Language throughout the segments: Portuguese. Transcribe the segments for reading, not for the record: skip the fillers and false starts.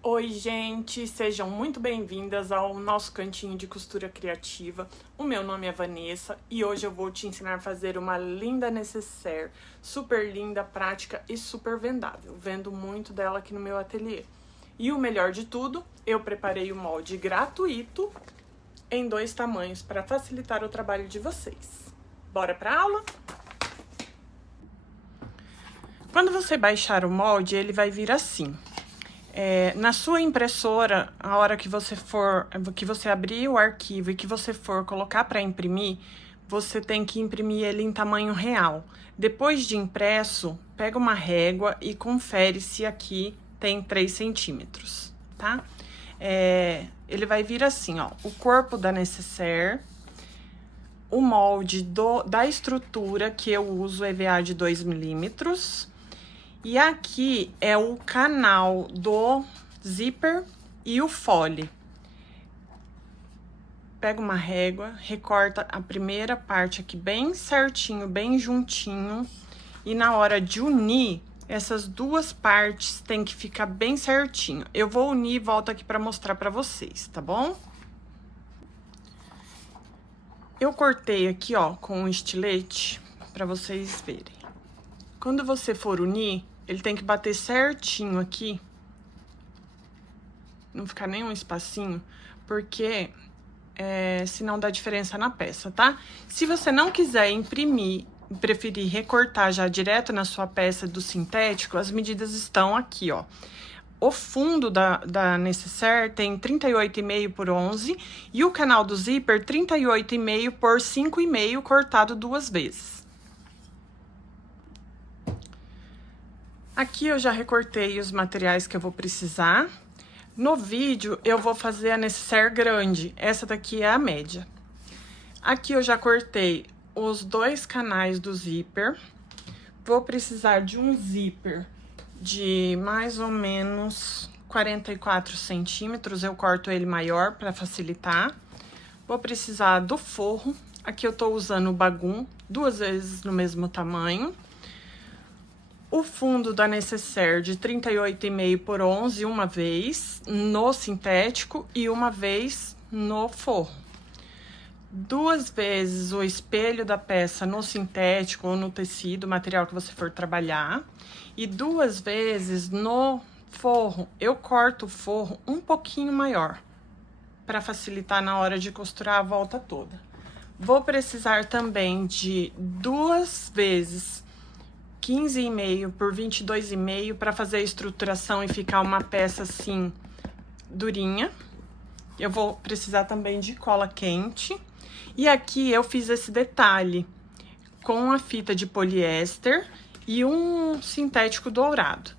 Oi, gente! Sejam muito bem-vindas ao nosso cantinho de costura criativa. O meu nome é Vanessa e hoje eu vou te ensinar a fazer uma linda nécessaire, super linda, prática e super vendável. Vendo muito dela aqui no meu ateliê. E o melhor de tudo, eu preparei o molde gratuito em 2 tamanhos para facilitar o trabalho de vocês. Bora pra aula? Quando você baixar o molde, ele vai vir assim. Na sua impressora, a hora que você abrir o arquivo e que você for colocar para imprimir, você tem que imprimir ele em tamanho real. Depois de impresso, pega uma régua e confere se aqui tem 3 centímetros, tá? Ele vai vir assim, ó, o corpo da nécessaire, o molde da estrutura que eu uso EVA de 2 milímetros. E aqui é o canal do zíper e o fole. Pega uma régua, recorta a primeira parte aqui bem certinho, bem juntinho. E na hora de unir, essas duas partes tem que ficar bem certinho. Eu vou unir e volto aqui para mostrar para vocês, tá bom? Eu cortei aqui, ó, com um estilete para vocês verem. Quando você for unir, ele tem que bater certinho aqui. Não ficar nenhum espacinho, porque senão dá diferença na peça, tá? Se você não quiser imprimir e preferir recortar já direto na sua peça do sintético, as medidas estão aqui, ó. O fundo da nécessaire tem 38,5 por 11 e o canal do zíper 38,5 por 5,5 cortado 2 vezes. Aqui eu já recortei os materiais que eu vou precisar. No vídeo eu vou fazer a nécessaire grande, essa daqui é a média. Aqui eu já cortei os 2 canais do zíper. Vou precisar de um zíper de mais ou menos 44 centímetros, eu corto ele maior para facilitar. Vou precisar do forro, aqui eu tô usando o bagum, 2 vezes no mesmo tamanho. O fundo da nécessaire de 38,5 por 11, uma vez no sintético e uma vez no forro. 2 vezes o espelho da peça no sintético ou no tecido, material que você for trabalhar. E 2 vezes no forro. Eu corto o forro um pouquinho maior, para facilitar na hora de costurar a volta toda. Vou precisar também de 2 vezes 15,5 por 22,5 para fazer a estruturação e ficar uma peça assim, durinha. Eu vou precisar também de cola quente. E aqui eu fiz esse detalhe com a fita de poliéster e um sintético dourado.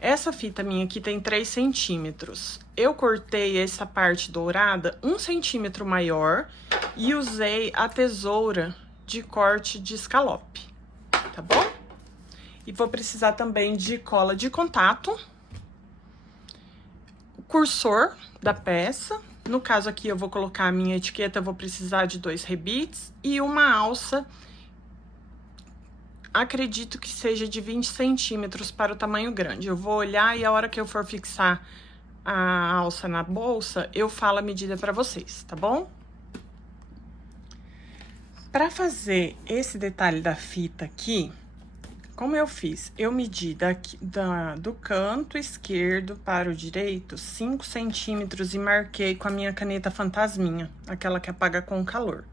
Essa fita minha aqui tem 3 centímetros. Eu cortei essa parte dourada 1 centímetro maior e usei a tesoura de corte de escalope, tá bom? E vou precisar também de cola de contato, o cursor da peça. No caso aqui eu vou colocar a minha etiqueta, eu vou precisar de 2 rebites e uma alça. Acredito que seja de 20 centímetros para o tamanho grande. Eu vou olhar e a hora que eu for fixar a alça na bolsa, eu falo a medida para vocês, tá bom? Para fazer esse detalhe da fita aqui, como eu fiz? Eu medi do canto esquerdo para o direito 5 centímetros e marquei com a minha caneta fantasminha, aquela que apaga com calor.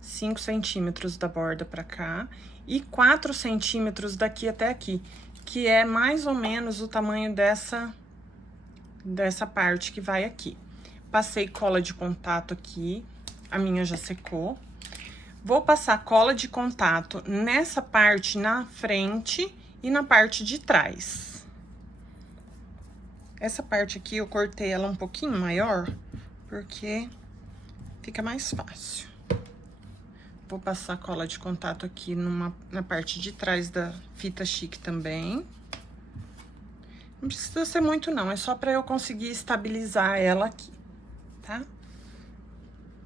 5 centímetros da borda para cá e 4 centímetros daqui até aqui, que é mais ou menos o tamanho dessa parte que vai aqui. Passei cola de contato aqui, a minha já secou. Vou passar cola de contato nessa parte na frente e na parte de trás. Essa parte aqui eu cortei ela um pouquinho maior, porque fica mais fácil. Vou passar cola de contato aqui na parte de trás da fita chique também. Não precisa ser muito não, é só para eu conseguir estabilizar ela aqui, tá?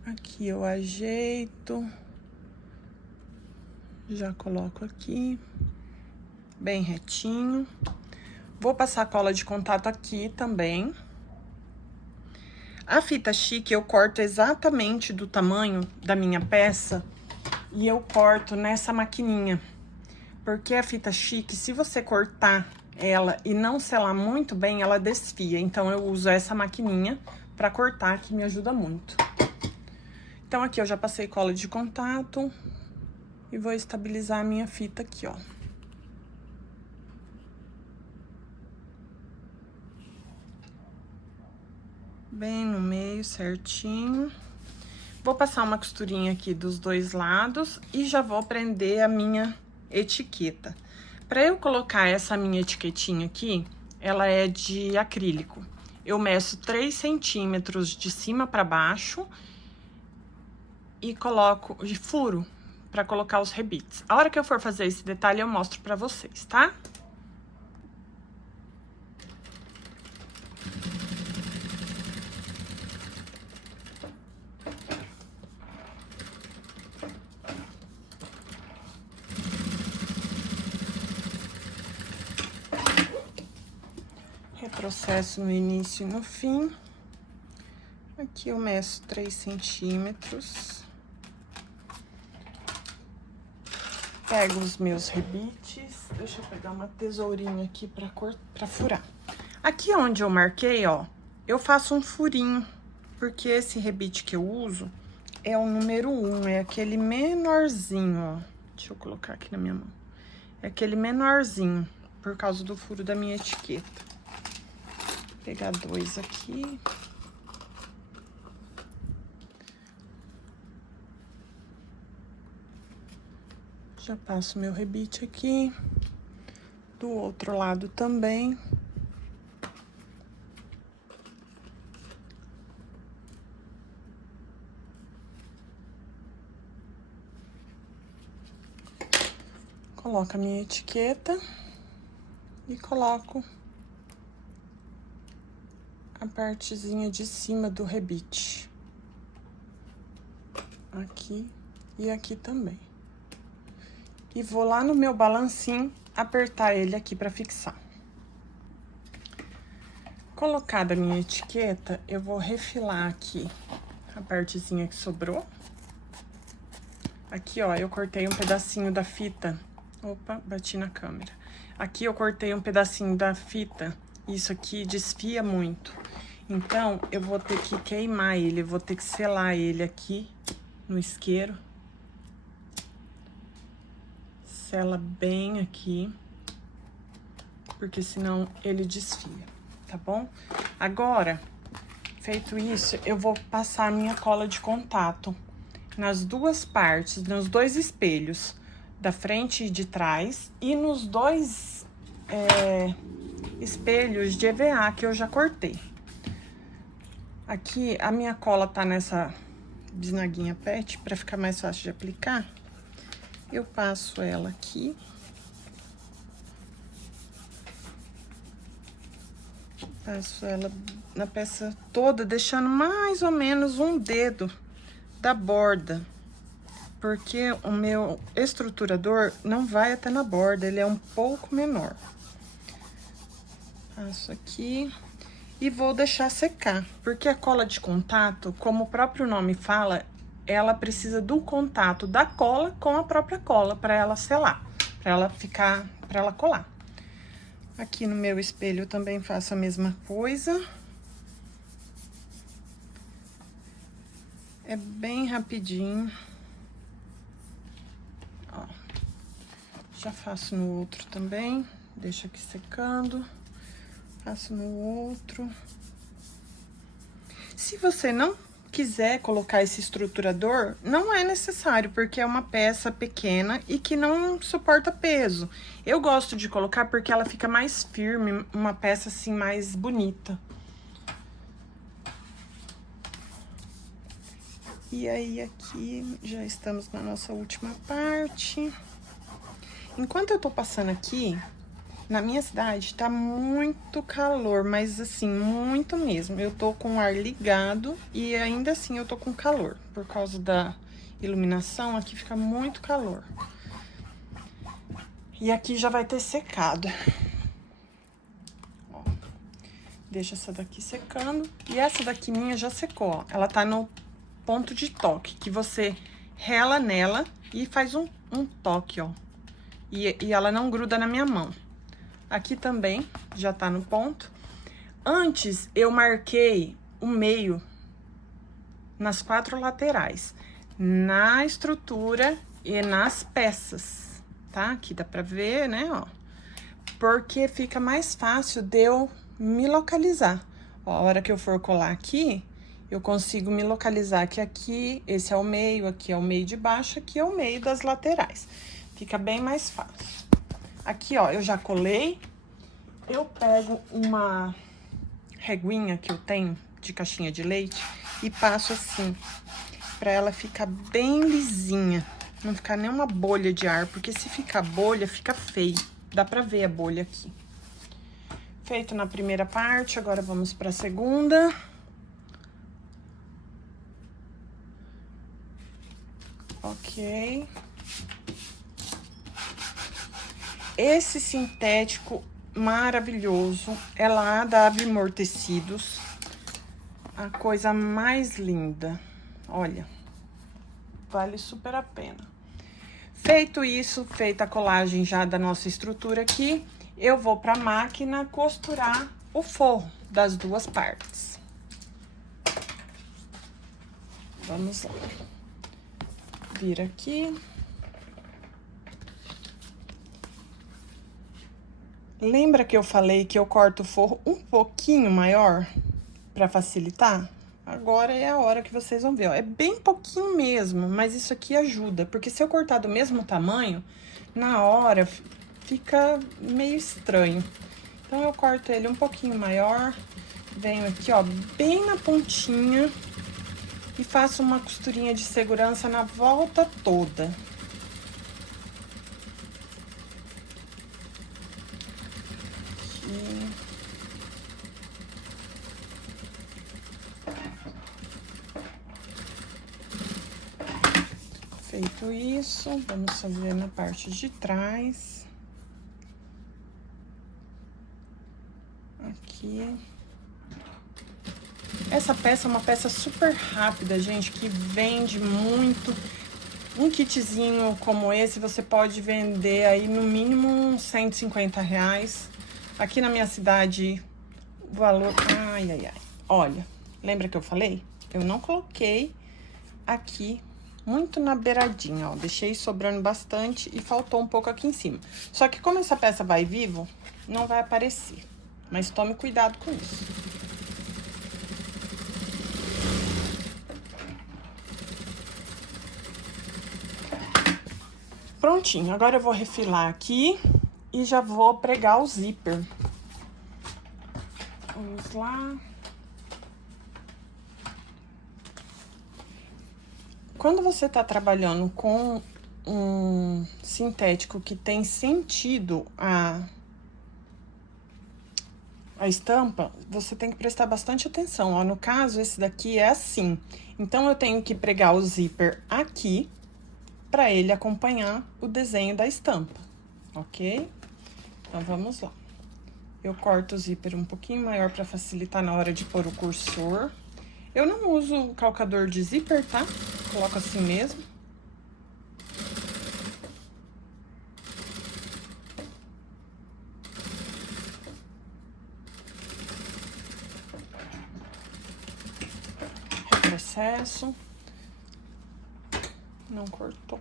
Aqui eu ajeito. Já coloco aqui, bem retinho. Vou passar cola de contato aqui também, A fita chique eu corto exatamente do tamanho da minha peça e eu corto nessa maquininha. Porque a fita chique, se você cortar ela e não selar muito bem, ela desfia. Então, eu uso essa maquininha pra cortar, que me ajuda muito. Então, aqui eu já passei cola de contato e vou estabilizar a minha fita aqui, ó. Bem no meio, certinho. Vou passar uma costurinha aqui dos dois lados e já vou prender a minha etiqueta. Para eu colocar essa minha etiquetinha aqui, ela é de acrílico. Eu meço 3 centímetros de cima para baixo e coloco de furo para colocar os rebites. A hora que eu for fazer esse detalhe, eu mostro para vocês, tá? Retrocesso no início e no fim. Aqui eu meço 3 centímetros. Pego os meus rebites. Deixa eu pegar uma tesourinha aqui pra furar. Aqui onde eu marquei, ó, eu faço um furinho, porque esse rebite que eu uso é o número 1, é aquele menorzinho, ó. Deixa eu colocar aqui na minha mão. É aquele menorzinho, por causa do furo da minha etiqueta. Vou pegar 2 aqui. Já passo meu rebite aqui. Do outro lado também. Coloco a minha etiqueta e coloco a partezinha de cima do rebite. Aqui e aqui também. E vou lá no meu balancinho apertar ele aqui pra fixar. Colocada a minha etiqueta, eu vou refilar aqui a partezinha que sobrou. Aqui, ó, eu cortei um pedacinho da fita. Opa, bati na câmera. Aqui eu cortei um pedacinho da fita. Isso aqui desfia muito. Então, eu vou ter que queimar ele, eu vou ter que selar ele aqui no isqueiro. Sela bem aqui, porque senão ele desfia, tá bom? Agora, feito isso, eu vou passar a minha cola de contato nas duas partes, nos dois espelhos, da frente e de trás, e nos dois espelhos de EVA que eu já cortei. Aqui, a minha cola tá nessa bisnaguinha PET, pra ficar mais fácil de aplicar. Eu passo ela aqui. Passo ela na peça toda, deixando mais ou menos um dedo da borda. Porque o meu estruturador não vai até na borda, ele é um pouco menor. Passo aqui e vou deixar secar. Porque a cola de contato, como o próprio nome fala, ela precisa do contato da cola com a própria cola para ela selar, para ela colar. Aqui no meu espelho eu também faço a mesma coisa. É bem rapidinho. Ó, já faço no outro também, deixo aqui secando. Faço no outro. Se você não quiser colocar esse estruturador, não é necessário, porque é uma peça pequena e que não suporta peso. Eu gosto de colocar porque ela fica mais firme, uma peça assim mais bonita. E aí aqui já estamos na nossa última parte. Enquanto eu tô passando aqui, na minha cidade tá muito calor, mas assim, muito mesmo. Eu tô com o ar ligado e ainda assim eu tô com calor. Por causa da iluminação, aqui fica muito calor. E aqui já vai ter secado. Ó. Deixa essa daqui secando. E essa daqui minha já secou, ó. Ela tá no ponto de toque, que você rela nela e faz um toque, ó. E ela não gruda na minha mão. Aqui também já tá no ponto. Antes, eu marquei o meio nas 4 laterais, na estrutura e nas peças, tá? Aqui dá pra ver, né, ó. Porque fica mais fácil de eu me localizar. Ó, a hora que eu for colar aqui, eu consigo me localizar que aqui, esse é o meio, aqui é o meio de baixo, aqui é o meio das laterais. Fica bem mais fácil. Aqui, ó, eu já colei. Eu pego uma reguinha que eu tenho de caixinha de leite e passo assim, pra ela ficar bem lisinha. Não ficar nenhuma bolha de ar, porque se ficar bolha, fica feio. Dá pra ver a bolha aqui. Feito na primeira parte, agora vamos pra segunda. Ok. Esse sintético maravilhoso é lá da Abimor Tecidos. A coisa mais linda. Olha, vale super a pena. Feito isso, feita a colagem já da nossa estrutura aqui, eu vou pra máquina costurar o forro das 2 partes. Vamos lá. Vira aqui. Lembra que eu falei que eu corto o forro um pouquinho maior pra facilitar? Agora é a hora que vocês vão ver, ó. É bem pouquinho mesmo, mas isso aqui ajuda. Porque se eu cortar do mesmo tamanho, na hora fica meio estranho. Então, eu corto ele um pouquinho maior. Venho aqui, ó, bem na pontinha. E faço uma costurinha de segurança na volta toda. Aqui. Feito isso, vamos fazer na parte de trás. Aqui. Essa peça é uma peça super rápida, gente, que vende muito. Um kitzinho como esse, você pode vender aí no mínimo uns R$150. Aqui na minha cidade, o valor... Ai, ai, ai. Olha, lembra que eu falei? Eu não coloquei aqui muito na beiradinha, ó. Deixei sobrando bastante e faltou um pouco aqui em cima. Só que como essa peça vai vivo, não vai aparecer. Mas tome cuidado com isso. Prontinho, agora eu vou refilar aqui e já vou pregar o zíper. Vamos lá. Quando você tá trabalhando com um sintético que tem sentido a estampa, você tem que prestar bastante atenção, ó. No caso, esse daqui é assim. Então, eu tenho que pregar o zíper aqui, para ele acompanhar o desenho da estampa, ok? Então, vamos lá. Eu corto o zíper um pouquinho maior para facilitar na hora de pôr o cursor. Eu não uso calcador de zíper, tá? Coloco assim mesmo. Retrocesso. Não cortou.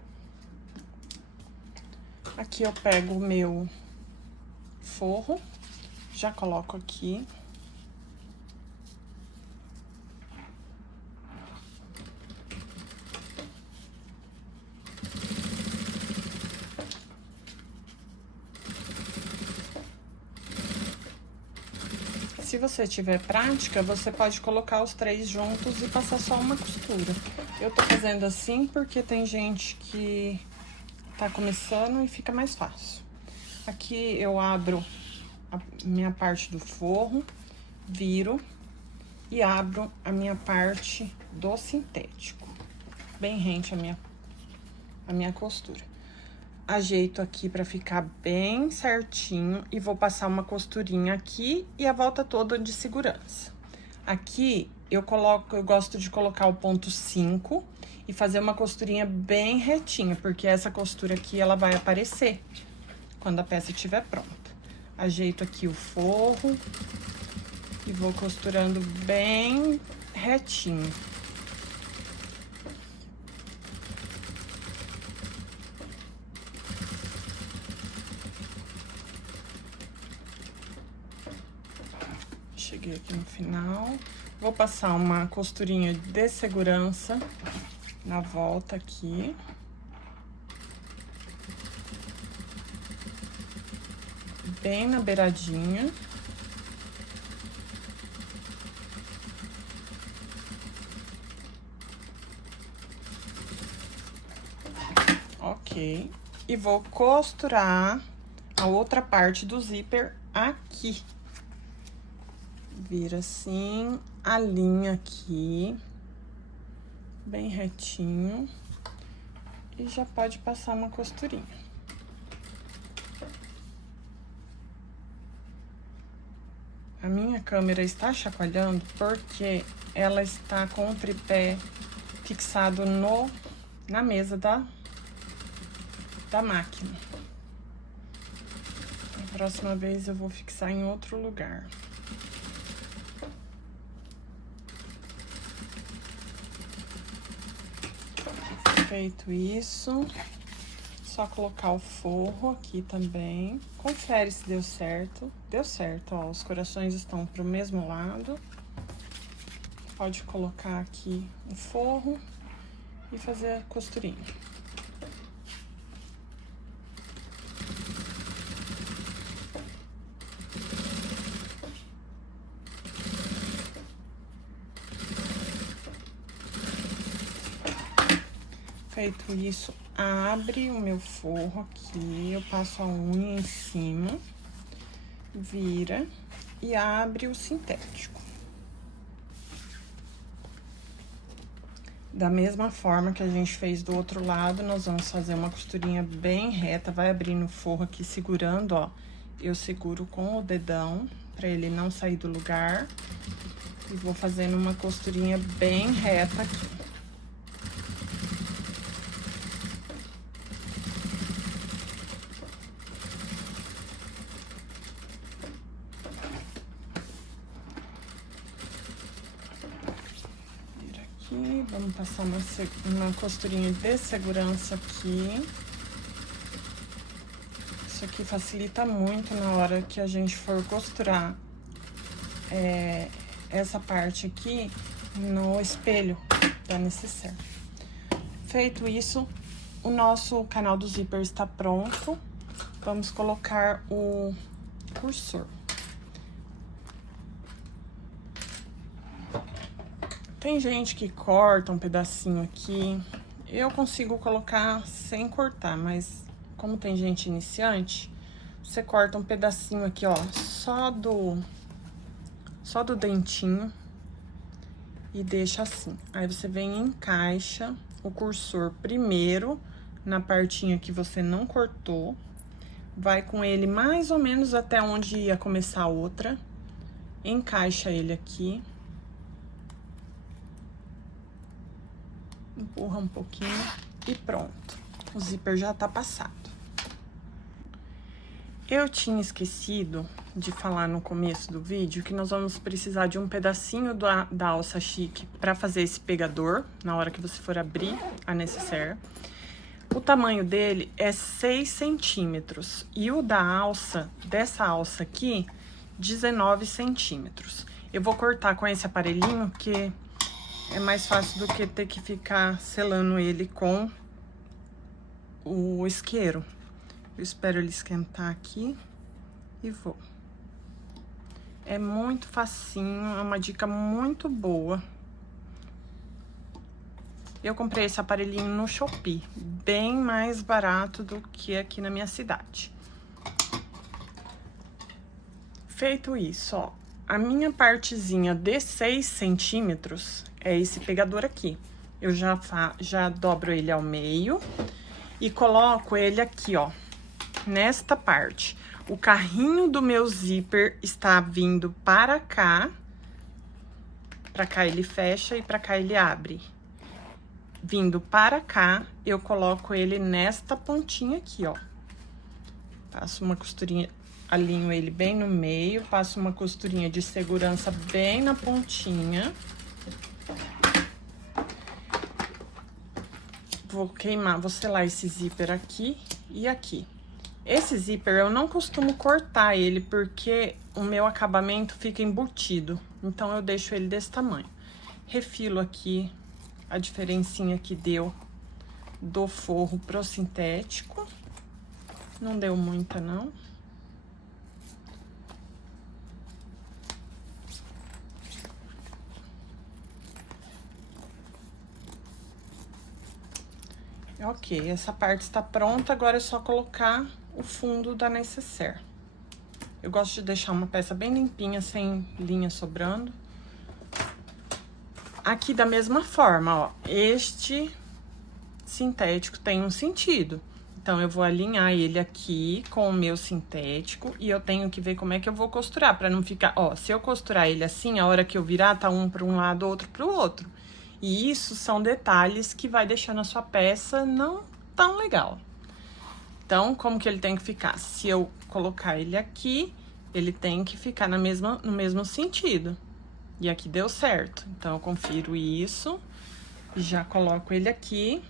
Aqui eu pego o meu forro, já coloco aqui. Se você tiver prática, você pode colocar os 3 juntos e passar só uma costura. Eu tô fazendo assim porque tem gente que tá começando e fica mais fácil. Aqui eu abro a minha parte do forro, viro e abro a minha parte do sintético. Bem rente a minha costura. ajeito aqui pra ficar bem certinho e vou passar uma costurinha aqui e a volta toda de segurança. Aqui eu gosto de colocar o ponto 5 e fazer uma costurinha bem retinha, porque essa costura aqui ela vai aparecer quando a peça estiver pronta. Ajeito aqui o forro e vou costurando bem retinho. Cheguei aqui no final. Vou passar uma costurinha de segurança na volta aqui. Bem na beiradinha. Ok. E vou costurar a outra parte do zíper aqui. Vira assim, a linha aqui, bem retinho. E já pode passar uma costurinha. A minha câmera está chacoalhando porque ela está com o tripé fixado na mesa da máquina. A próxima vez eu vou fixar em outro lugar. Feito isso, só colocar o forro aqui também. Confere se deu certo. Deu certo, ó, os corações estão pro mesmo lado. Pode colocar aqui o forro e fazer a costurinha. Feito isso, abre o meu forro aqui, eu passo a unha em cima, vira e abre o sintético. Da mesma forma que a gente fez do outro lado, nós vamos fazer uma costurinha bem reta, vai abrindo o forro aqui segurando, ó. Eu seguro com o dedão, pra ele não sair do lugar. E vou fazendo uma costurinha bem reta aqui. Vamos passar uma costurinha de segurança aqui. Isso aqui facilita muito na hora que a gente for costurar essa parte aqui no espelho da necessaire. Feito isso, o nosso canal do zíper está pronto. Vamos colocar o cursor. Tem gente que corta um pedacinho aqui, eu consigo colocar sem cortar, mas como tem gente iniciante, você corta um pedacinho aqui, ó, só do dentinho e deixa assim. Aí você vem e encaixa o cursor primeiro na partinha que você não cortou, vai com ele mais ou menos até onde ia começar a outra, encaixa ele aqui. Empurra um pouquinho e pronto. O zíper já tá passado. Eu tinha esquecido de falar no começo do vídeo que nós vamos precisar de um pedacinho da alça chique para fazer esse pegador, na hora que você for abrir a necessaire. O tamanho dele é 6 centímetros e o da alça, dessa alça aqui, 19 centímetros. Eu vou cortar com esse aparelhinho que é mais fácil do que ter que ficar selando ele com o isqueiro. Eu espero ele esquentar aqui e vou. É muito facinho, é uma dica muito boa. Eu comprei esse aparelhinho no Shopee, bem mais barato do que aqui na minha cidade. Feito isso, ó, a minha partezinha de 6 centímetros é esse pegador aqui. Eu já dobro ele ao meio e coloco ele aqui, ó, nesta parte. O carrinho do meu zíper está vindo para cá ele fecha e pra cá ele abre. Vindo para cá, eu coloco ele nesta pontinha aqui, ó. Passo uma costurinha, alinho ele bem no meio, passo uma costurinha de segurança bem na pontinha. Vou queimar, vou selar esse zíper aqui e aqui. Esse zíper eu não costumo cortar ele porque o meu acabamento fica embutido. Então, eu deixo ele desse tamanho. Refilo aqui a diferencinha que deu do forro pro sintético. Não deu muita, não. Ok, essa parte está pronta, agora é só colocar o fundo da necessaire. Eu gosto de deixar uma peça bem limpinha, sem linha sobrando. Aqui da mesma forma, ó, este sintético tem um sentido. Então, eu vou alinhar ele aqui com o meu sintético e eu tenho que ver como é que eu vou costurar, pra não ficar, ó, se eu costurar ele assim, a hora que eu virar, tá um para um lado, outro pro outro. E isso são detalhes que vai deixando a sua peça não tão legal. Então, como que ele tem que ficar? Se eu colocar ele aqui, ele tem que ficar no mesmo sentido. E aqui deu certo. Então, eu confiro isso, já coloco ele aqui.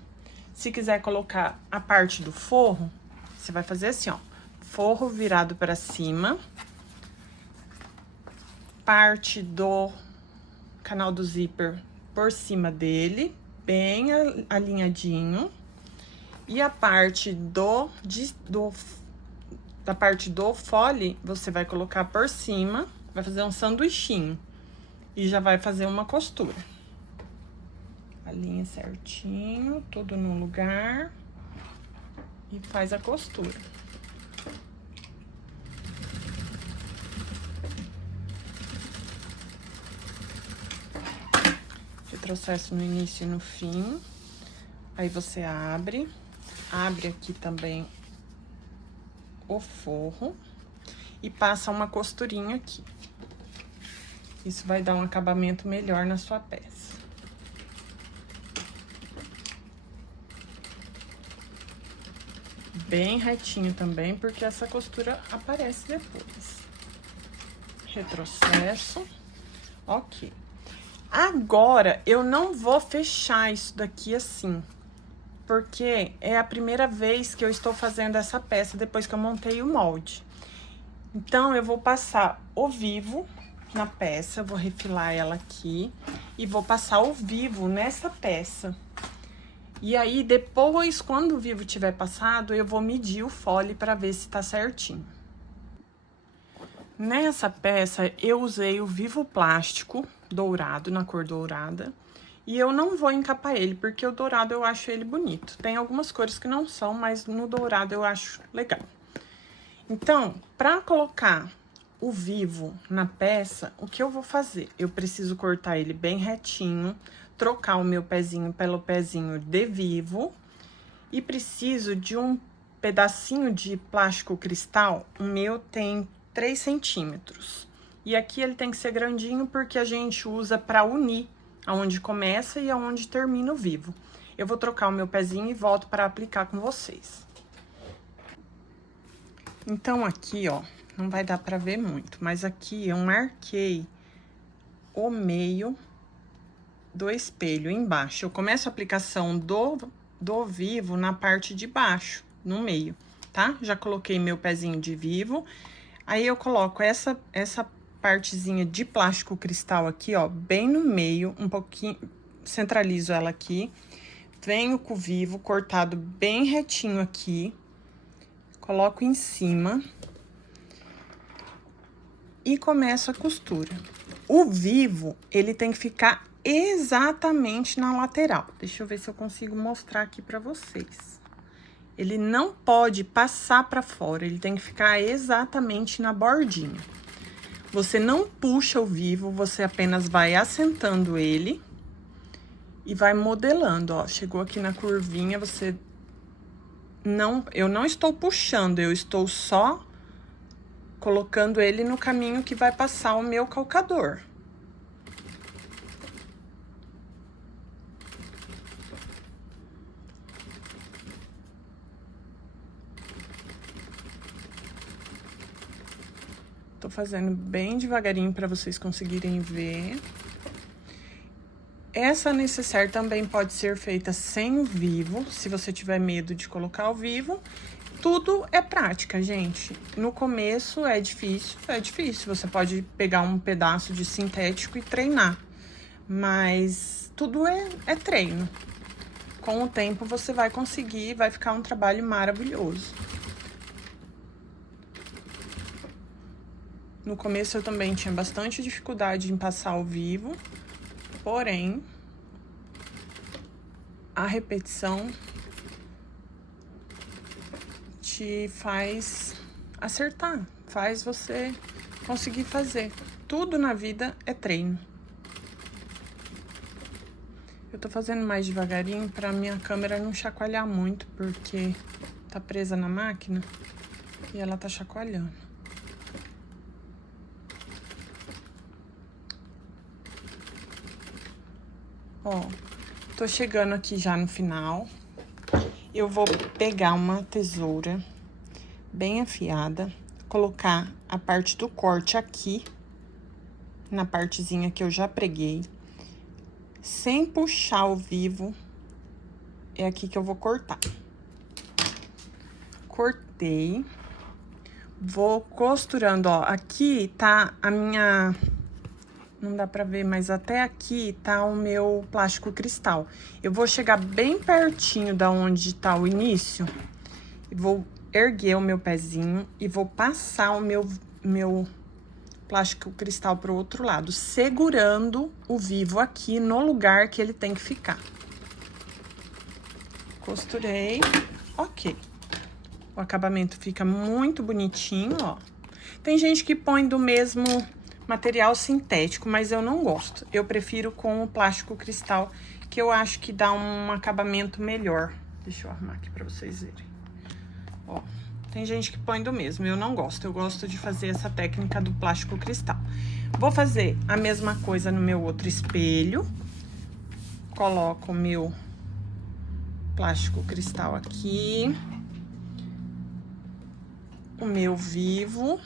Se quiser colocar a parte do forro, você vai fazer assim, ó. Forro virado para cima. Parte do canal do zíper por cima dele, bem alinhadinho. E a parte da parte do fole, você vai colocar por cima, vai fazer um sanduichinho. E já vai fazer uma costura. Alinha certinho, tudo no lugar. E faz a costura. Retrocesso no início e no fim. Aí você abre aqui também o forro e passa uma costurinha aqui. Isso vai dar um acabamento melhor na sua peça. Bem retinho também, porque essa costura aparece depois. Retrocesso. Ok. Agora, eu não vou fechar isso daqui assim, porque é a primeira vez que eu estou fazendo essa peça depois que eu montei o molde. Então, eu vou passar o vivo na peça, vou refilar ela aqui e vou passar o vivo nessa peça. E aí, depois, quando o vivo tiver passado, eu vou medir o fole para ver se tá certinho. Nessa peça, eu usei o vivo plástico dourado, na cor dourada. E eu não vou encapar ele, porque o dourado eu acho ele bonito. Tem algumas cores que não são, mas no dourado eu acho legal. Então, para colocar o vivo na peça, o que eu vou fazer? Eu preciso cortar ele bem retinho, trocar o meu pezinho pelo pezinho de vivo e preciso de um pedacinho de plástico cristal. O meu tem 3 centímetros. E aqui ele tem que ser grandinho porque a gente usa para unir aonde começa e aonde termina o vivo. Eu vou trocar o meu pezinho e volto para aplicar com vocês. Então, aqui, ó, não vai dar para ver muito, mas aqui eu marquei o meio do espelho embaixo. Eu começo a aplicação do vivo na parte de baixo, no meio, tá? Já coloquei meu pezinho de vivo. Aí, eu coloco essa partezinha de plástico cristal aqui, ó, bem no meio, um pouquinho, centralizo ela aqui. Venho com o vivo cortado bem retinho aqui. Coloco em cima. E começo a costura. O vivo, ele tem que ficar exatamente na lateral. Deixa eu ver se eu consigo mostrar aqui pra vocês. Ele não pode passar pra fora, ele tem que ficar exatamente na bordinha. Você não puxa o vivo, você apenas vai assentando ele e vai modelando, ó. Chegou aqui na curvinha, você eu não estou puxando, eu estou só colocando ele no caminho que vai passar o meu calcador. Tô fazendo bem devagarinho para vocês conseguirem ver. Essa necessaire também pode ser feita sem o vivo, se você tiver medo de colocar o vivo. Tudo é prática, gente. No começo é difícil. Você pode pegar um pedaço de sintético e treinar. Mas tudo é treino. Com o tempo você vai conseguir, vai ficar um trabalho maravilhoso. No começo eu também tinha bastante dificuldade em passar ao vivo, porém, a repetição te faz acertar, faz você conseguir fazer. Tudo na vida é treino. Eu tô fazendo mais devagarinho pra minha câmera não chacoalhar muito, porque tá presa na máquina e ela tá chacoalhando. Ó, tô chegando aqui já no final. Eu vou pegar uma tesoura bem afiada, colocar a parte do corte aqui, na partezinha que eu já preguei, sem puxar o vivo, é aqui que eu vou cortar. Cortei, vou costurando, ó, aqui tá a minha... Não dá pra ver, mas até aqui tá o meu plástico cristal. Eu vou chegar bem pertinho da onde tá o início. E vou erguer o meu pezinho e vou passar o meu plástico cristal pro outro lado, segurando o vivo aqui no lugar que ele tem que ficar. Costurei, ok. O acabamento fica muito bonitinho, ó. Tem gente que põe do mesmo material sintético, mas eu não gosto. Eu prefiro com o plástico cristal, que eu acho que dá um acabamento melhor. Deixa eu arrumar aqui pra vocês verem. Ó, tem gente que põe do mesmo, eu não gosto. Eu gosto de fazer essa técnica do plástico cristal. Vou fazer a mesma coisa no meu outro espelho. Coloco o meu plástico cristal aqui. O meu vivo.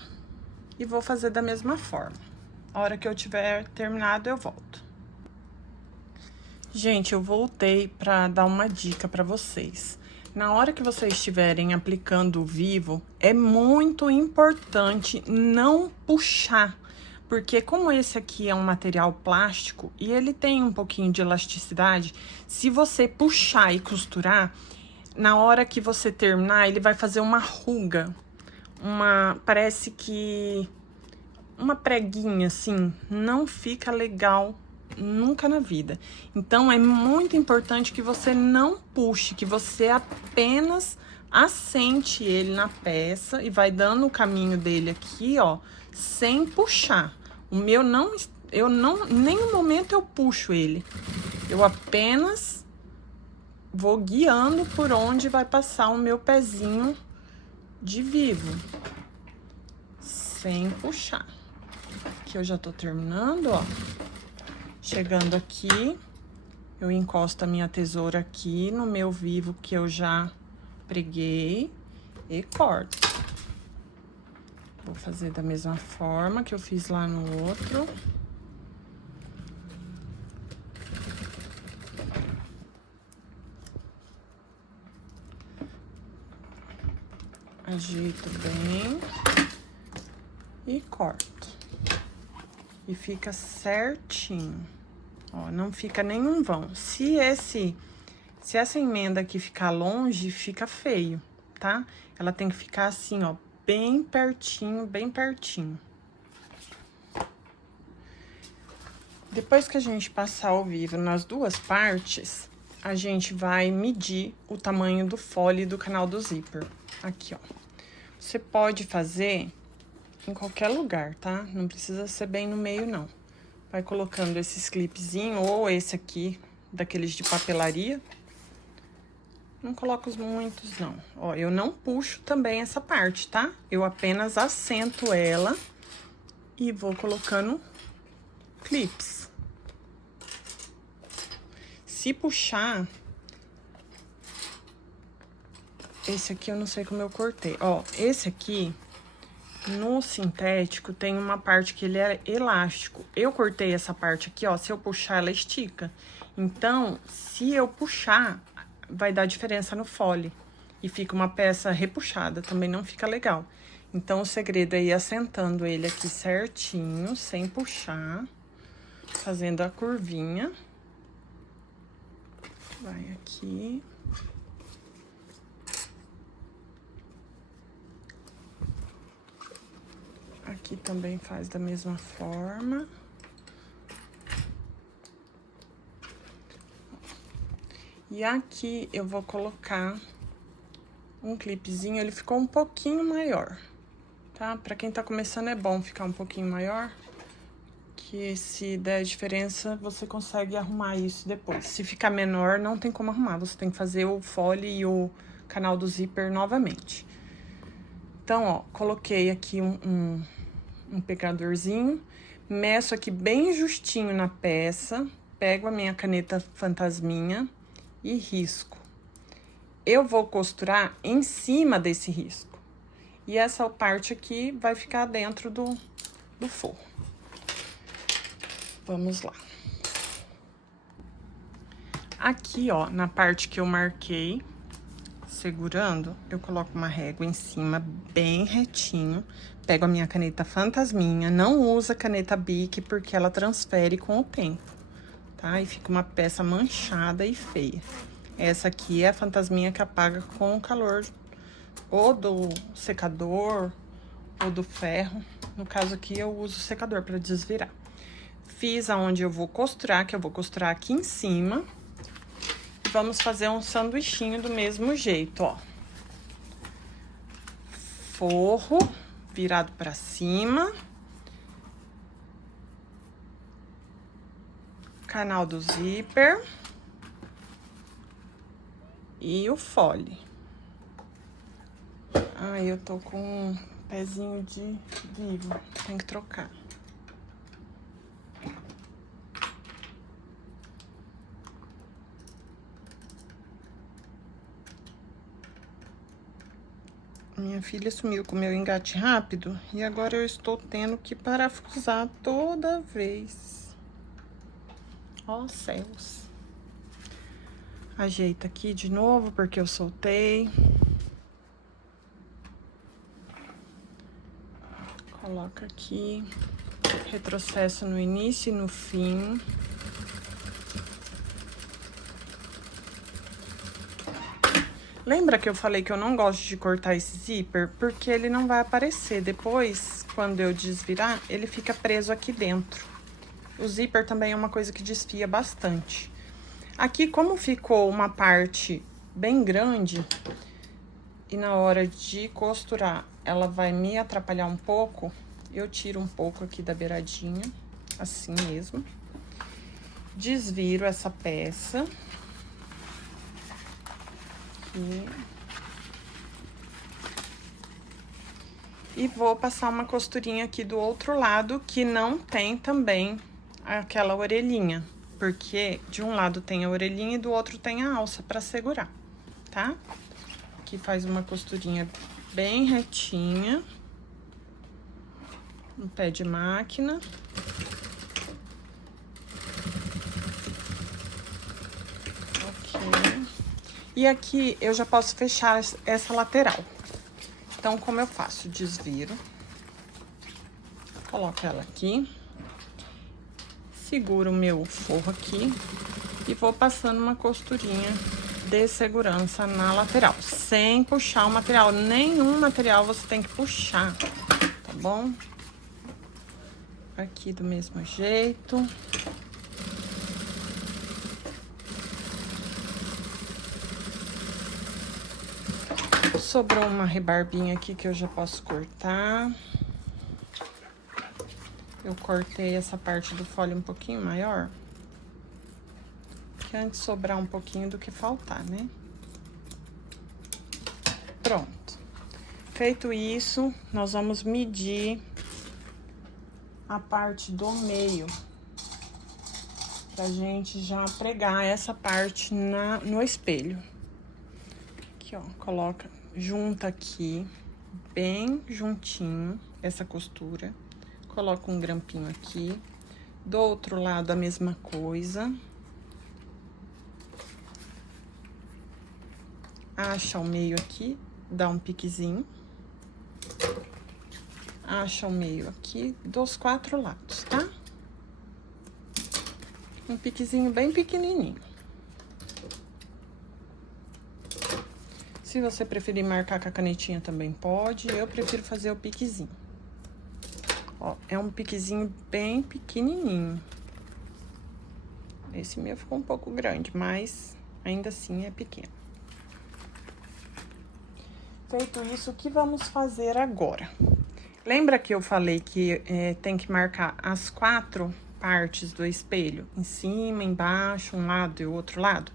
E vou fazer da mesma forma. A hora que eu tiver terminado, eu volto. Gente, eu voltei para dar uma dica para vocês. Na hora que vocês estiverem aplicando o vivo, é muito importante não puxar. Porque como esse aqui é um material plástico e ele tem um pouquinho de elasticidade, se você puxar e costurar, na hora que você terminar, ele vai fazer uma ruga. Parece que uma preguinha assim, não fica legal nunca na vida. Então, é muito importante que você não puxe, que você apenas assente ele na peça e vai dando o caminho dele aqui, ó, sem puxar. O meu nenhum momento eu puxo ele. Eu apenas vou guiando por onde vai passar o meu pezinho de vivo, sem puxar. Aqui eu já tô terminando, ó. Chegando aqui, eu encosto a minha tesoura aqui no meu vivo que eu já preguei e corto. Vou fazer da mesma forma que eu fiz lá no outro. Ajeito bem e corto. E fica certinho. Ó, não fica nenhum vão. Se essa emenda aqui ficar longe, fica feio, tá? Ela tem que ficar assim, ó, bem pertinho, bem pertinho. Depois que a gente passar o vivo nas duas partes, a gente vai medir o tamanho do fole do canal do zíper. Aqui, ó. Você pode fazer em qualquer lugar, tá? Não precisa ser bem no meio, não. Vai colocando esses clipezinhos, ou esse aqui, daqueles de papelaria. Não coloco muitos, não. Ó, eu não puxo também essa parte, tá? Eu apenas assento ela e vou colocando clips. Se puxar... Esse aqui eu não sei como eu cortei. Ó, esse aqui, no sintético, tem uma parte que ele é elástico. Eu cortei essa parte aqui, ó, se eu puxar, ela estica. Então, se eu puxar, vai dar diferença no fole. E fica uma peça repuxada, também não fica legal. Então, o segredo é ir assentando ele aqui certinho, sem puxar. Fazendo a curvinha. Vai aqui. Aqui também faz da mesma forma. E aqui eu vou colocar um clipezinho, ele ficou um pouquinho maior, tá? Pra quem tá começando é bom ficar um pouquinho maior, que se der diferença, você consegue arrumar isso depois. Se ficar menor, não tem como arrumar, você tem que fazer o fole e o canal do zíper novamente. Então, ó, coloquei aqui um pegadorzinho, meço aqui bem justinho na peça, pego a minha caneta fantasminha e risco. Eu vou costurar em cima desse risco. E essa parte aqui vai ficar dentro do forro. Vamos lá. Aqui, ó, na parte que eu marquei, segurando, eu coloco uma régua em cima, bem retinho. Pego a minha caneta fantasminha, não usa caneta Bic, porque ela transfere com o tempo, tá? E fica uma peça manchada e feia. Essa aqui é a fantasminha que apaga com o calor ou do secador ou do ferro. No caso aqui, eu uso o secador para desvirar. Fiz aonde eu vou costurar, que eu vou costurar aqui em cima. E vamos fazer um sanduichinho do mesmo jeito, ó. Forro virado para cima. Canal do zíper. E o fole. Ai, eu tô com um pezinho de vivo, tem que trocar. Minha filha sumiu com o meu engate rápido e agora eu estou tendo que parafusar toda vez. Ó céus. Ajeita aqui de novo, porque eu soltei. Coloca aqui. Retrocesso no início e no fim. Lembra que eu falei que eu não gosto de cortar esse zíper? Porque ele não vai aparecer. Depois, quando eu desvirar, ele fica preso aqui dentro. O zíper também é uma coisa que desfia bastante. Aqui, como ficou uma parte bem grande, e na hora de costurar, ela vai me atrapalhar um pouco, eu tiro um pouco aqui da beiradinha, assim mesmo. Desviro essa peça. Aqui. E vou passar uma costurinha aqui do outro lado, que não tem também aquela orelhinha. Porque de um lado tem a orelhinha e do outro tem a alça pra segurar, tá? Aqui faz uma costurinha bem retinha. Um pé de máquina. Ok. E aqui eu já posso fechar essa lateral. Então, como eu faço? Desviro. Coloco ela aqui. Seguro o meu forro aqui e vou passando uma costurinha de segurança na lateral, sem puxar o material. Nenhum material você tem que puxar, tá bom? Aqui do mesmo jeito. Sobrou uma rebarbinha aqui que eu já posso cortar. Eu cortei essa parte do fole um pouquinho maior, que antes sobrar um pouquinho do que faltar, né? Pronto. Feito isso, nós vamos medir a parte do meio, pra gente já pregar essa parte no espelho. Aqui, ó, coloca, junta aqui, bem juntinho, essa costura. Coloca um grampinho aqui. Do outro lado, a mesma coisa. Acha o meio aqui, dá um piquezinho. Acha o meio aqui dos 4 lados, tá? Um piquezinho bem pequenininho. Se você preferir marcar com a canetinha também pode, eu prefiro fazer o piquezinho. Ó, é um piquezinho bem pequenininho. Esse meu ficou um pouco grande, mas ainda assim é pequeno. Feito isso, o que vamos fazer agora? Lembra que eu falei que tem que marcar as 4 partes do espelho? Em cima, embaixo, um lado e o outro lado?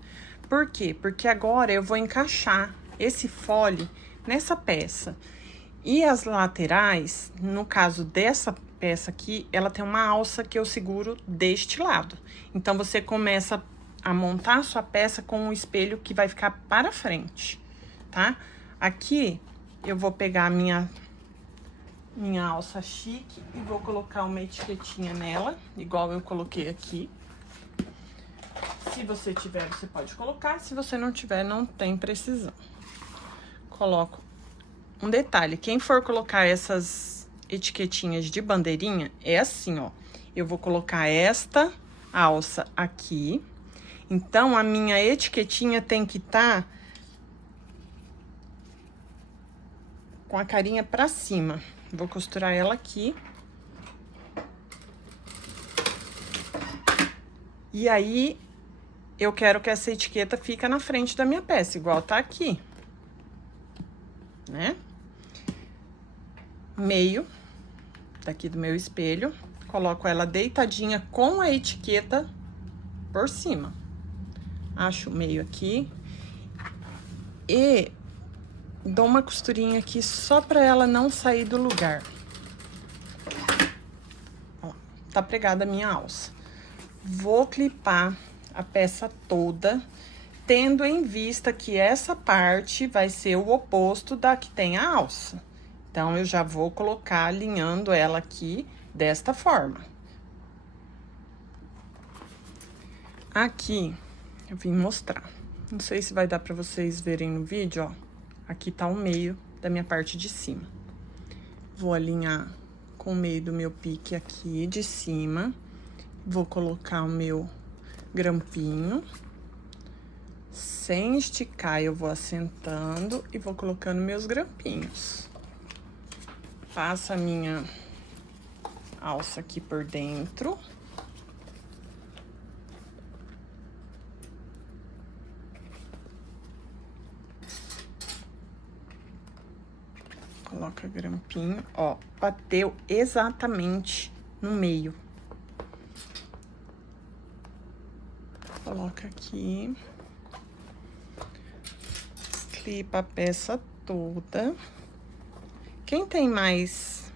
Por quê? Porque agora eu vou encaixar esse fole nessa peça. E as laterais, no caso dessa peça aqui, ela tem uma alça que eu seguro deste lado. Então, você começa a montar a sua peça com o espelho que vai ficar para frente, tá? Aqui, eu vou pegar a minha alça chique e vou colocar uma etiquetinha nela, igual eu coloquei aqui. Se você tiver, você pode colocar. Se você não tiver, não tem precisão. Coloco um detalhe, quem for colocar essas etiquetinhas de bandeirinha, é assim, ó. Eu vou colocar esta alça aqui. Então, a minha etiquetinha tem que estar com a carinha pra cima. Vou costurar ela aqui. E aí, eu quero que essa etiqueta fique na frente da minha peça, igual tá aqui. Né? Meio daqui do meu espelho, coloco ela deitadinha com a etiqueta por cima. Acho o meio aqui e dou uma costurinha aqui só pra ela não sair do lugar. Ó, tá pregada a minha alça. Vou clipar a peça toda, tendo em vista que essa parte vai ser o oposto da que tem a alça. Então, eu já vou colocar alinhando ela aqui desta forma. Aqui, eu vim mostrar. Não sei se vai dar pra vocês verem no vídeo, ó. Aqui tá o meio da minha parte de cima. Vou alinhar com o meio do meu pique aqui de cima. Vou colocar o meu grampinho. Sem esticar, eu vou assentando e vou colocando meus grampinhos. Passo a minha alça aqui por dentro. Coloca grampinho, ó, bateu exatamente no meio. Coloca aqui. Clipa a peça toda. Quem tem mais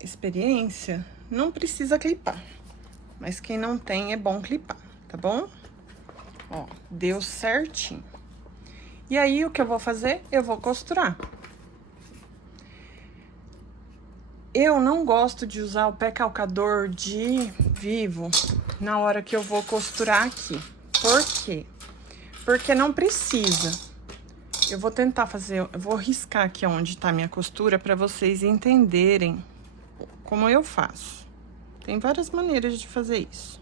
experiência, não precisa clipar. Mas quem não tem, é bom clipar, tá bom? Ó, deu certinho. E aí, o que eu vou fazer? Eu vou costurar. Eu não gosto de usar o pé calcador de vivo na hora que eu vou costurar aqui. Por quê? Porque não precisa. Eu vou tentar fazer, eu vou riscar aqui onde tá a minha costura pra vocês entenderem como eu faço. Tem várias maneiras de fazer isso.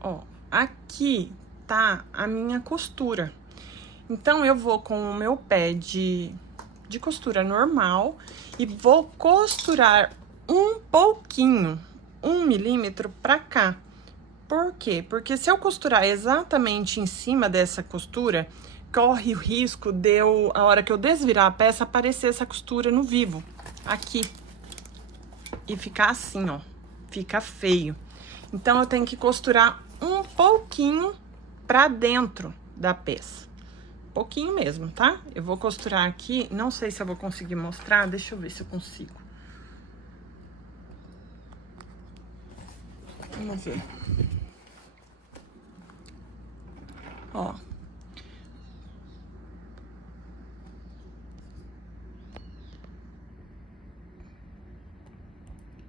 Ó, aqui tá a minha costura. Então, eu vou com o meu pé de costura normal e vou costurar um pouquinho, 1 milímetro pra cá. Por quê? Porque se eu costurar exatamente em cima dessa costura, corre o risco de eu, a hora que eu desvirar a peça, aparecer essa costura no vivo, aqui. E ficar assim, ó, fica feio. Então, eu tenho que costurar um pouquinho pra dentro da peça. Pouquinho mesmo, tá? Eu vou costurar aqui, não sei se eu vou conseguir mostrar, deixa eu ver se eu consigo. Vamos ver. Ó.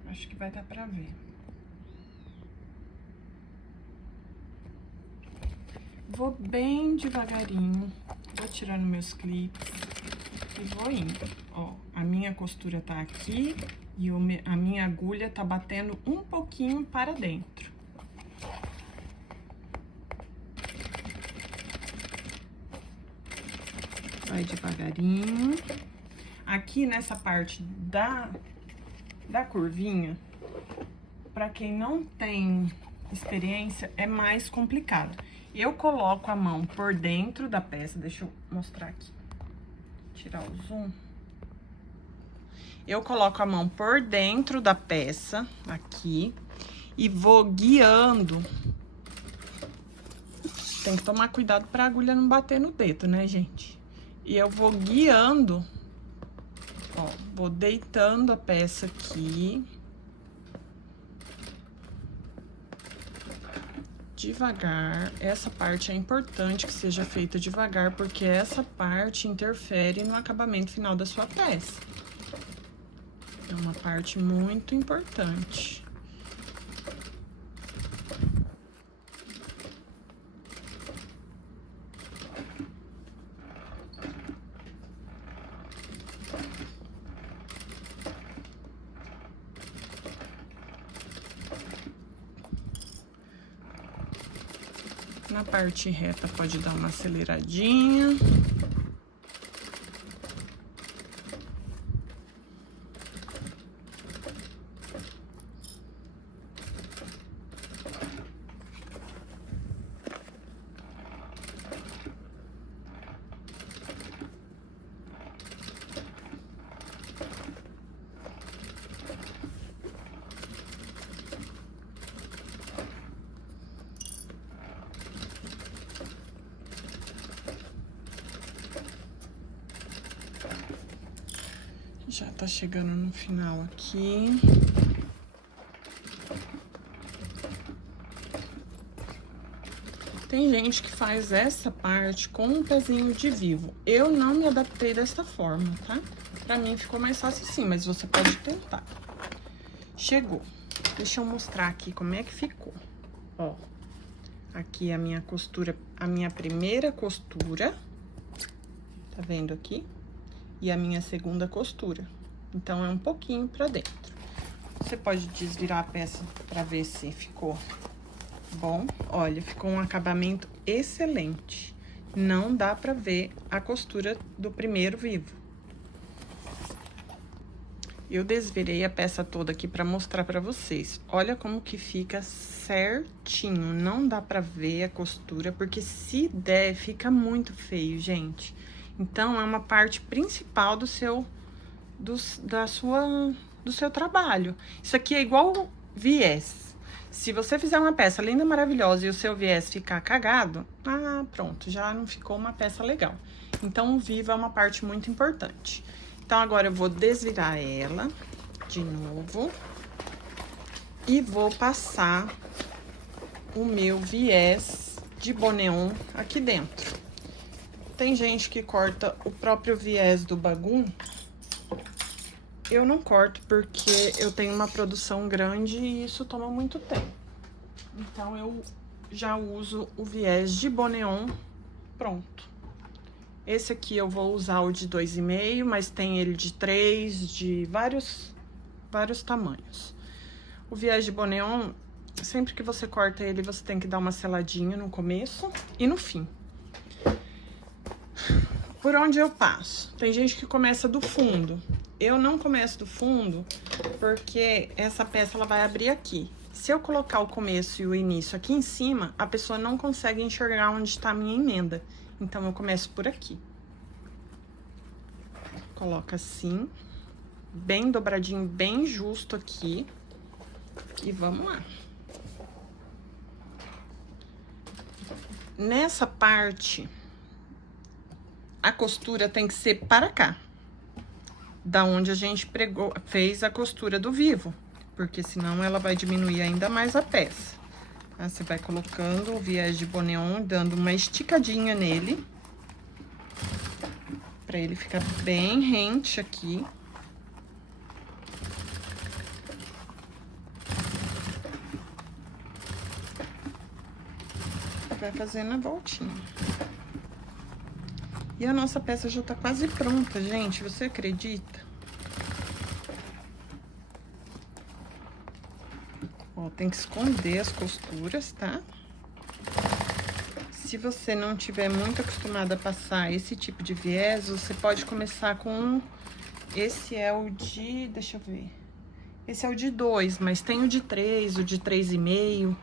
Acho que vai dar pra ver. Vou bem devagarinho, vou tirando meus clipes e vou indo. Ó, a minha costura tá aqui e a minha agulha tá batendo um pouquinho para dentro. Vai devagarinho. Aqui nessa parte da curvinha, pra quem não tem experiência, é mais complicado. Eu coloco a mão por dentro da peça, deixa eu mostrar aqui, tirar o zoom. Eu coloco a mão por dentro da peça, aqui, e vou guiando. Tem que tomar cuidado pra agulha não bater no dedo, né, gente? E eu vou guiando, ó, vou deitando a peça aqui. Devagar, essa parte é importante que seja feita devagar, porque essa parte interfere no acabamento final da sua peça. É uma parte muito importante. Na parte reta pode dar uma aceleradinha. Já tá chegando no final aqui. Tem gente que faz essa parte com um pezinho de vivo. Eu não me adaptei dessa forma, tá? Pra mim ficou mais fácil sim, mas você pode tentar. Chegou. Deixa eu mostrar aqui como é que ficou. Ó, aqui a minha costura, a minha primeira costura. Tá vendo aqui? E a minha segunda costura. Então, é um pouquinho pra dentro. Você pode desvirar a peça pra ver se ficou bom. Olha, ficou um acabamento excelente. Não dá pra ver a costura do primeiro vivo. Eu desvirei a peça toda aqui pra mostrar pra vocês. Olha como que fica certinho. Não dá pra ver a costura, porque se der, fica muito feio, gente. Então, é uma parte principal do seu trabalho. Isso aqui é igual viés. Se você fizer uma peça linda, maravilhosa, e o seu viés ficar cagado, pronto, já não ficou uma peça legal. Então, o vivo é uma parte muito importante. Então, agora eu vou desvirar ela de novo e vou passar o meu viés de boneon aqui dentro. Tem gente que corta o próprio viés do bagum. Eu não corto porque eu tenho uma produção grande e isso toma muito tempo. Então, eu já uso o viés de boneon pronto. Esse aqui eu vou usar o de 2,5, mas tem ele de 3, de vários tamanhos. O viés de boneon, sempre que você corta ele, você tem que dar uma seladinha no começo e no fim. Por onde eu passo? Tem gente que começa do fundo. Eu não começo do fundo porque essa peça ela vai abrir aqui. Se eu colocar o começo e o início aqui em cima, a pessoa não consegue enxergar onde está a minha emenda. Então, eu começo por aqui. Coloca assim, bem dobradinho, bem justo aqui. E vamos lá. nessa parte, a costura tem que ser para cá. Da onde a gente fez a costura do vivo. Porque senão ela vai diminuir ainda mais a peça. Tá? Você vai colocando o viés de boneon, dando uma esticadinha nele. Pra ele ficar bem rente aqui. Vai fazendo a voltinha. E a nossa peça já tá quase pronta, gente. Você acredita? Ó, tem que esconder as costuras, tá? Se você não tiver muito acostumada a passar esse tipo de viés, você pode começar com... Esse é o de... Deixa eu ver. Esse é o de 2, mas tem o de 3, o de 3,5.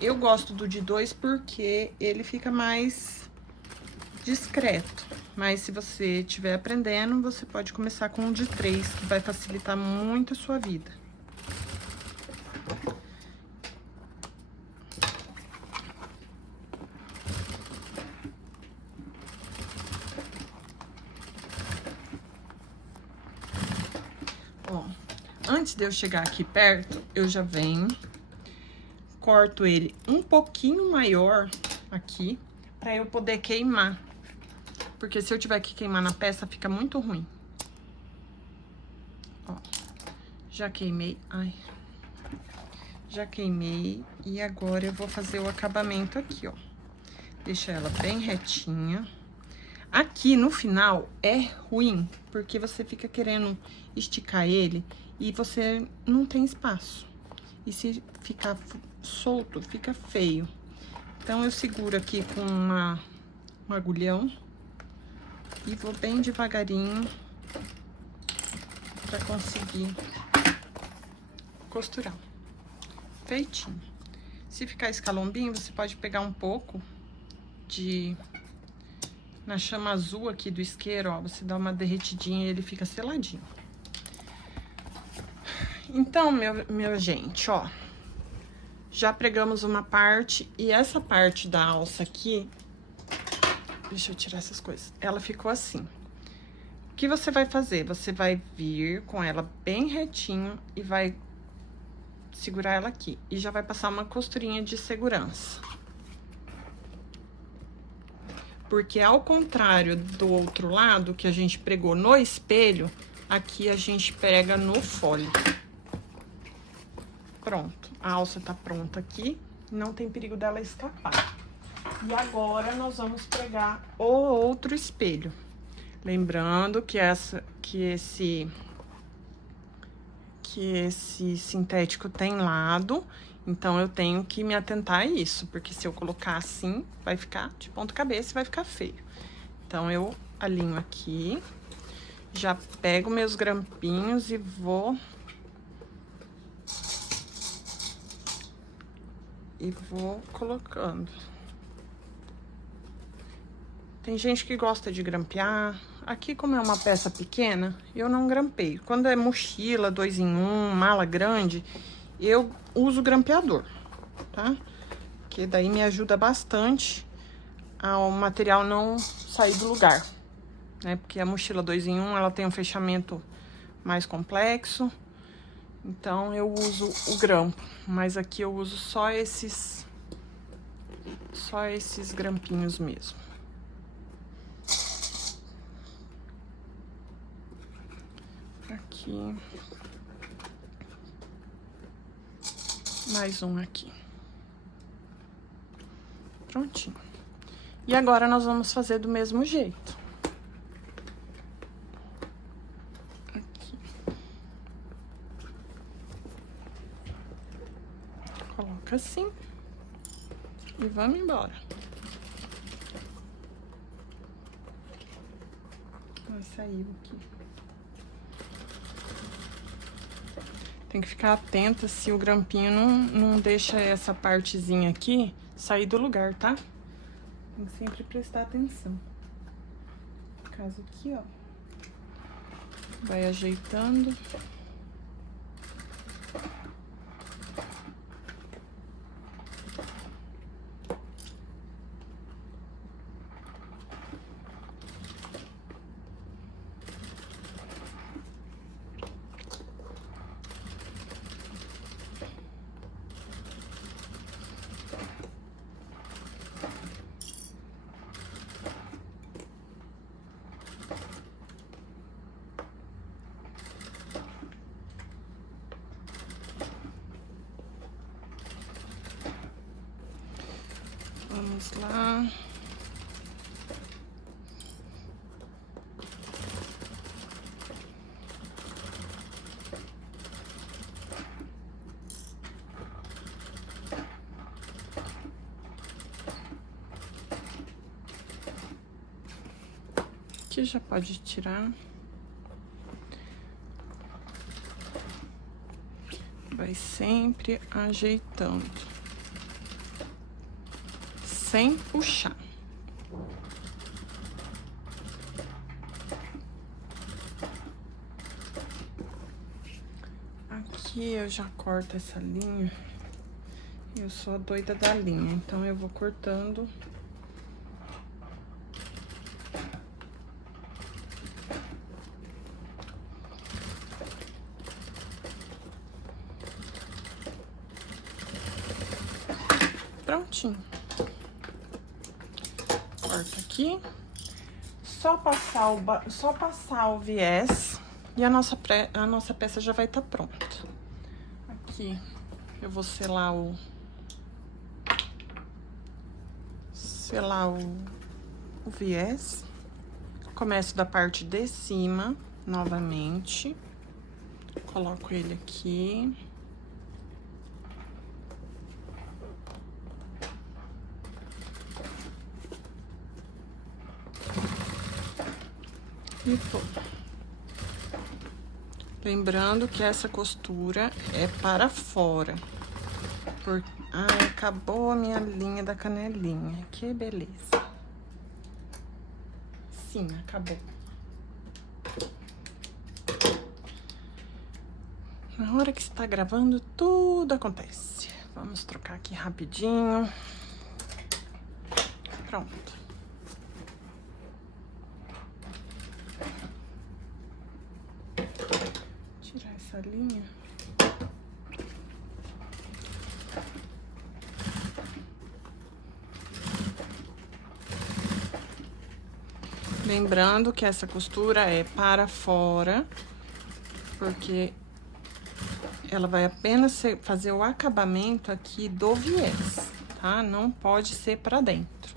Eu gosto do de 2 porque ele fica mais discreto. Mas se você estiver aprendendo, você pode começar com o de 3, que vai facilitar muito a sua vida. Ó, antes de eu chegar aqui perto, eu já venho... Corto ele um pouquinho maior aqui, pra eu poder queimar. Porque se eu tiver que queimar na peça, fica muito ruim. Ó, já queimei, ai. Já queimei e agora eu vou fazer o acabamento aqui, ó. Deixa ela bem retinha. Aqui no final é ruim, porque você fica querendo esticar ele e você não tem espaço. E se ficar solto, fica feio. Então, eu seguro aqui com um agulhão e vou bem devagarinho pra conseguir costurar. Feitinho. Se ficar escalombinho, você pode pegar um pouco na chama azul aqui do isqueiro, ó, você dá uma derretidinha e ele fica seladinho. Então, meu gente, ó, já pregamos uma parte e essa parte da alça aqui, deixa eu tirar essas coisas, ela ficou assim. O que você vai fazer? Você vai vir com ela bem retinho e vai segurar ela aqui. E já vai passar uma costurinha de segurança. Porque ao contrário do outro lado, que a gente pregou no espelho, aqui a gente prega no fole. Pronto, a alça tá pronta aqui, não tem perigo dela escapar. E agora nós vamos pregar o outro espelho. Lembrando que esse sintético tem lado, então eu tenho que me atentar a isso, porque se eu colocar assim, vai ficar de ponta cabeça e vai ficar feio. Então, eu alinho aqui, já pego meus grampinhos e vou colocando. Tem gente que gosta de grampear. Aqui, como é uma peça pequena, eu não grampeio. Quando é mochila, 2 em 1, mala grande, eu uso grampeador, tá? Que daí me ajuda bastante ao material não sair do lugar, né? Porque a mochila 2 em 1, ela tem um fechamento mais complexo. Então, eu uso o grampo. Mas aqui eu uso só esses grampinhos mesmo. Aqui. Mais um aqui. Prontinho. E agora nós vamos fazer do mesmo jeito. Aqui. Coloca assim. E vamos embora. Saiu aqui. Tem que ficar atenta se o grampinho não deixa essa partezinha aqui sair do lugar, tá? Tem que sempre prestar atenção. No caso aqui, ó. Vai ajeitando. Vamos lá. Aqui já pode tirar. Vai sempre ajeitando, sem puxar. Aqui eu já corto essa linha. Eu sou a doida da linha, então eu vou cortando. Prontinho. Corta aqui. Só passar o viés e a nossa peça já vai estar pronta. Aqui eu vou selar o viés. Começo da parte de cima novamente. Coloco ele aqui. E vou. Lembrando que essa costura é para fora. Ai, acabou a minha linha da canelinha. Que beleza. Sim, acabou. Na hora que você tá gravando, tudo acontece. Vamos trocar aqui rapidinho. Pronto. Tirar essa linha. Lembrando que essa costura é para fora, porque ela vai apenas fazer o acabamento aqui do viés, tá? Não pode ser para dentro.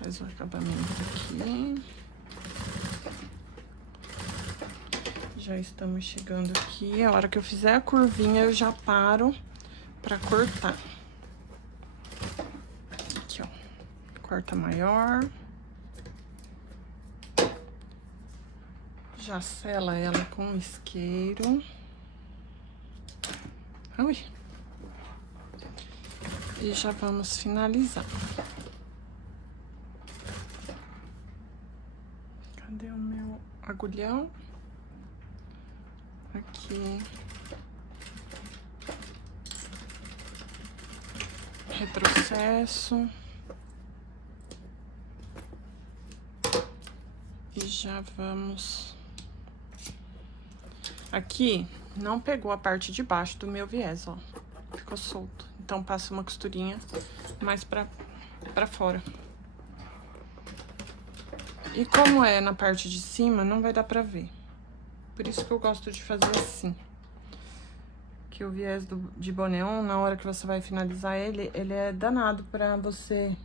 Faz o acabamento aqui. Já estamos chegando aqui. A hora que eu fizer a curvinha, eu já paro pra cortar. Aqui, ó. Corta maior. Já sela ela com isqueiro. Ui. E já vamos finalizar. Cadê o meu agulhão? Aqui. Retrocesso. E já vamos... Aqui não pegou a parte de baixo do meu viés, ó. Ficou solto. Então, passa uma costurinha mais pra fora. E como é na parte de cima, não vai dar pra ver. Por isso que eu gosto de fazer assim. Que o viés de bonéon, na hora que você vai finalizar ele é danado pra você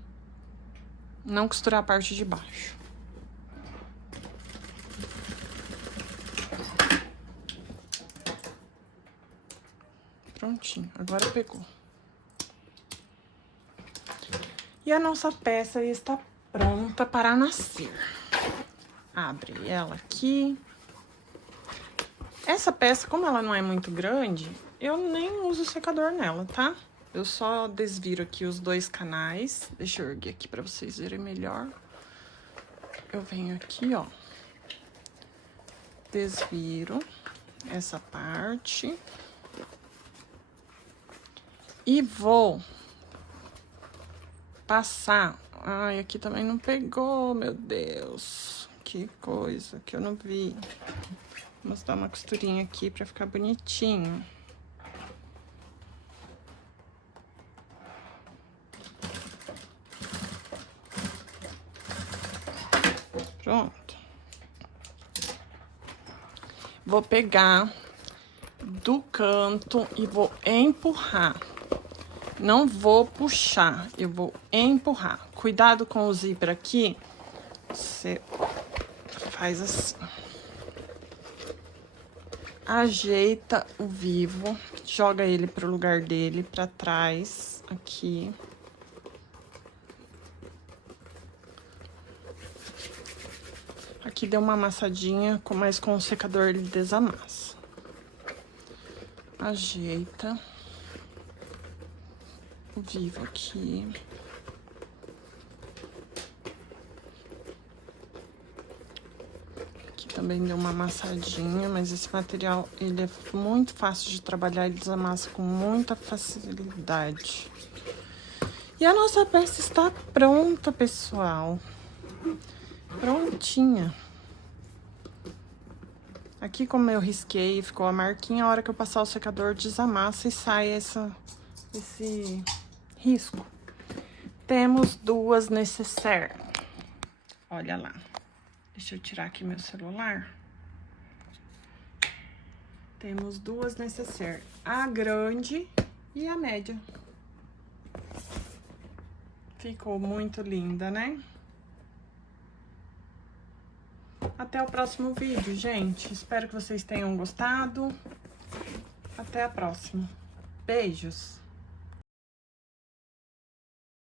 não costurar a parte de baixo. Prontinho, agora pegou. E a nossa peça está pronta para nascer. Abre ela aqui. Essa peça, como ela não é muito grande, eu nem uso secador nela, tá? Eu só desviro aqui os dois canais. Deixa eu erguer aqui pra vocês verem melhor. Eu venho aqui, ó. Desviro essa parte. E vou passar... Ai, aqui também não pegou, meu Deus. Que coisa que eu não vi. Vamos dar uma costurinha aqui pra ficar bonitinho. Pronto. Vou pegar do canto e vou empurrar. Não vou puxar, eu vou empurrar. Cuidado com o zíper aqui. Você faz assim. Ajeita o vivo, joga ele pro lugar dele, pra trás, aqui. Aqui deu uma amassadinha, mas com o secador ele desamassa. Ajeita o vivo aqui. Aqui também deu uma amassadinha, mas esse material, ele é muito fácil de trabalhar, ele desamassa com muita facilidade. E a nossa peça está pronta, pessoal. Prontinha. Aqui, como eu risquei, ficou a marquinha, a hora que eu passar o secador, desamassa e sai esse risco. Temos duas necessaires. Olha lá. Deixa eu tirar aqui meu celular. Temos duas necessaires. A grande e a média. Ficou muito linda, né? Até o próximo vídeo, gente. Espero que vocês tenham gostado. Até a próxima. Beijos!